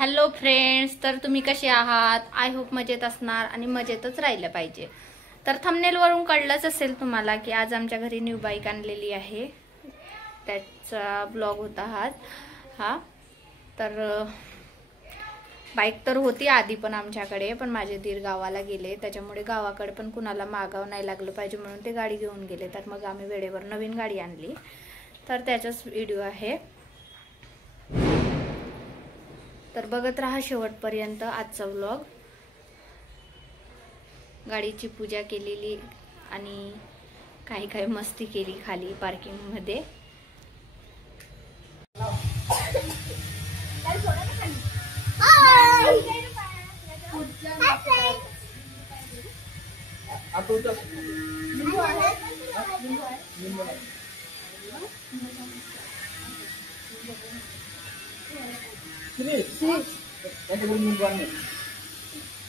Hello friends, तर तुम्ही कसे आहात? आय होप मजेत असणार आणि मजेतच राहिलं पाहिजे. तर थंबनेलवरून कळलंच असेल तुम्हाला की आज आमच्या घरी न्यू बाईक आणलेली आहे. त्याचा ब्लॉग होता हा. तर बाईक तर होती आधी पण आमच्याकडे, पण माझे दीर गावाला गेले, त्याच्यामुळे गावाकडे पण कुणाला मागावं नाही लागलं पाहिजे म्हणून ते गाडी घेऊन गेले. तर मग आम्ही वेळेवर नवीन गाडी आणली, तर त्याचाच व्हिडिओ आहे. तर बघत राहा शेवटपर्यंत आजचा व्लॉग. गाडीची पूजा केलेली आणि काही काही मस्ती केली खाली पार्किंग मध्ये.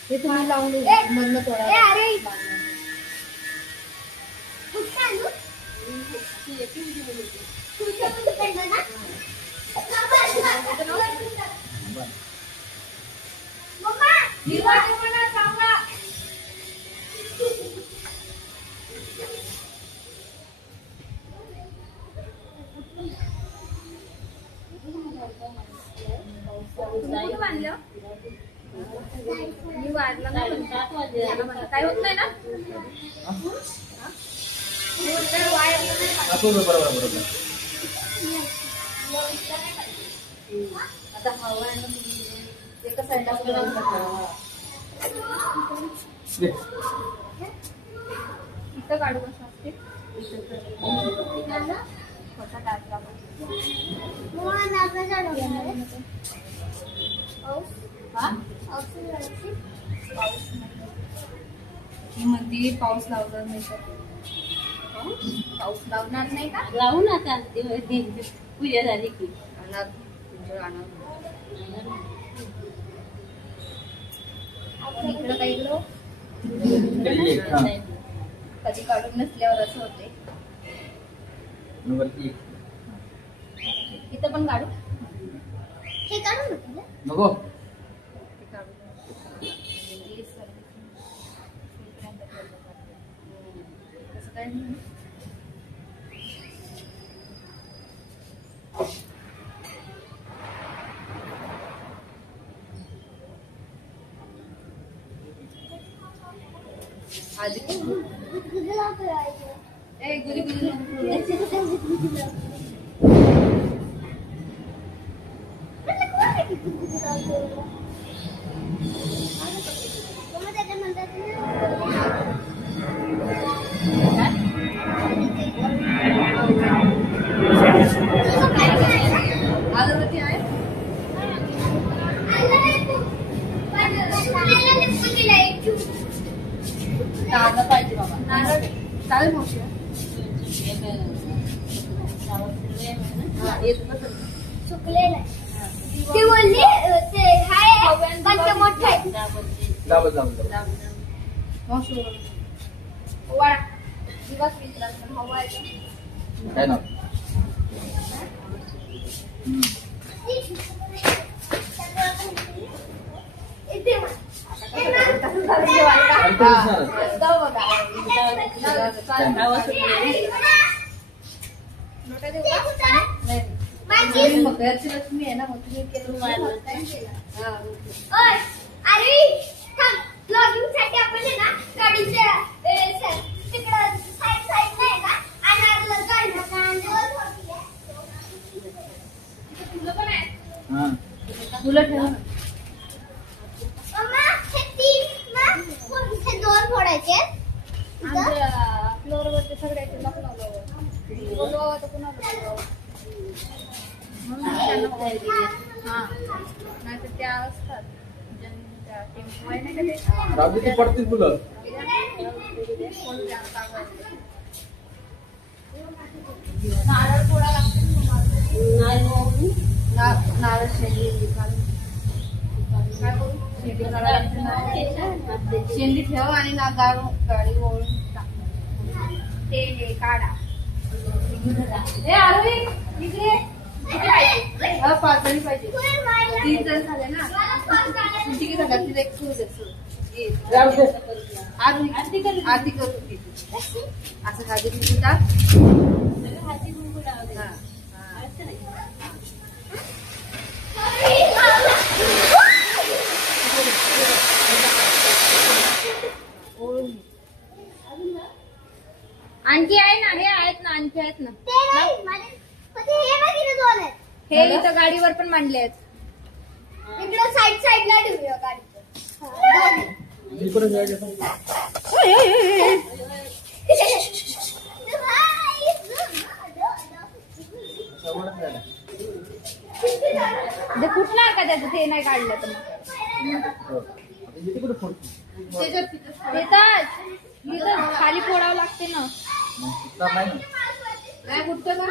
हे तुम्ही लावून मधनं थोडा काय होत नाही ना. आता हवा एका साईडला इथं काढू कसं असते मध्ये पाऊस लावणार नाही का? पाऊस लावणार नाही का? लावून आता पूजा झाली की इकडं काही कधी काढून नसल्यावर असं होते. इथं पण काढू, हे काढू नको. दादा पाहिजे बाबा. नारळ चालेल मावशी. चुकलेलं आहे ती बोलली ते हाय पण ते मोठं आहे. मावशी वा दिवस विचार हवा आहे काय ना. लक्ष्मी आहे ना मग तुम्ही आपण ना गाडीच्या तिकडं साईड साईड नाही का तुला ठेवा दोन फोडायचे फ्लोर वरती सगळ्याचे बोलवा तर कुणाला नाही तर त्या असतात पडतील तुला नारळ थोडा लागतो. नारळ शेंडी ठेव आणि ना गाडी ओळून ते काढा. हा 5 जणी पाहिजे 3 जण झाले ना तुमची किती झाली ती एक सुरू दे आरती करून घे असं खाली तुझी टाक हाती कुंकू लावते हा आणखी आहे ना हे आहेत ना आणखी आहेत ना हे इथं गाडीवर पण मांडले आहेत इकडं साईडला ठेवूया गाडी इकडे जायचं. सवडच झालं. ते फुटणार का त्याचं ते नाही काढलं तर मग. हो. आता इथे कुठे फोडतो? येतात इथं खाली फोडावं लागते ना मग सुटणार नाही ना. काय कुठतं का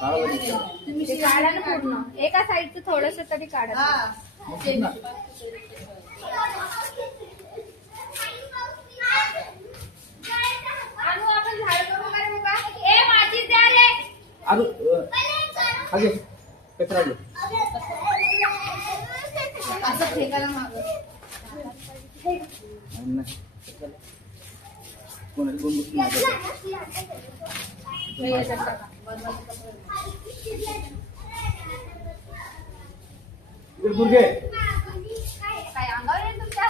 काळा वगैरे. ते काढा ना पूर्ण एका साईडचं थोडस तरी काढा हा मग सुटणार. आणू आपण झाड वगैरे बघा ए माझी द्या रे अरे खाली कचरा घे. असं फेकायला मागं नाही. कोणाला दोन गोष्टी मागायच्या. हे याच्यात टाका. बनवायचं कपडे. इकडे दूर घे. काय अंगावर आहे तुमच्या